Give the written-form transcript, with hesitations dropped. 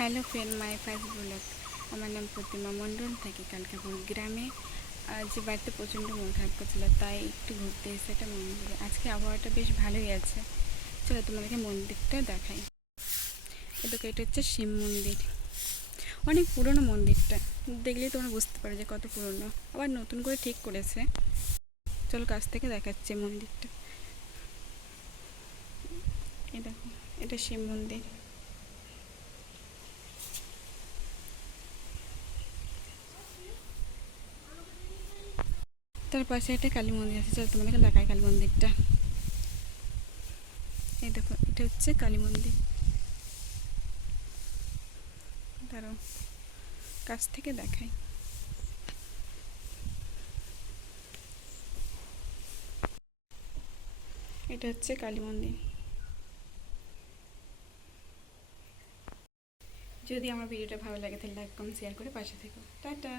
Hello friend, my first blog. আমার নাম প্রতিমা মণ্ডল, থাকি কালকাপুর গ্রামে। আজ বাড়িতে প্রচণ্ড মন খারাপ করছিল, তাই একটু ঘুরতে এসে একটা মন্দিরে। আজকে আবহাওয়াটা বেশ ভালোই আছে। চলো তোমাদেরকে মন্দিরটা দেখাই। এদিকে এটা হচ্ছে শিব মন্দির। অনেক পুরনো মন্দিরটা, দেখলেই তোমরা বুঝতে পারো যে কত পুরনো। আবার নতুন করে ঠিক করেছে। চলো কাছ থেকে দেখাচ্ছে মন্দিরটা। এই দেখো, এটা শিব মন্দির। তার পাশে একটা কালী মন্দির আছে। চলো তোমাদেরকে দেখাই কালী মন্দিরটা। এই দেখো, এটা হচ্ছে কালী মন্দির। দাঁড়াও, কাছ থেকে দেখাই। এটা হচ্ছে কালী মন্দির। যদি আমার ভিডিওটা ভালো লাগে তাহলে লাইক কমেন্ট শেয়ার করে পাশে থেকো। টাটা।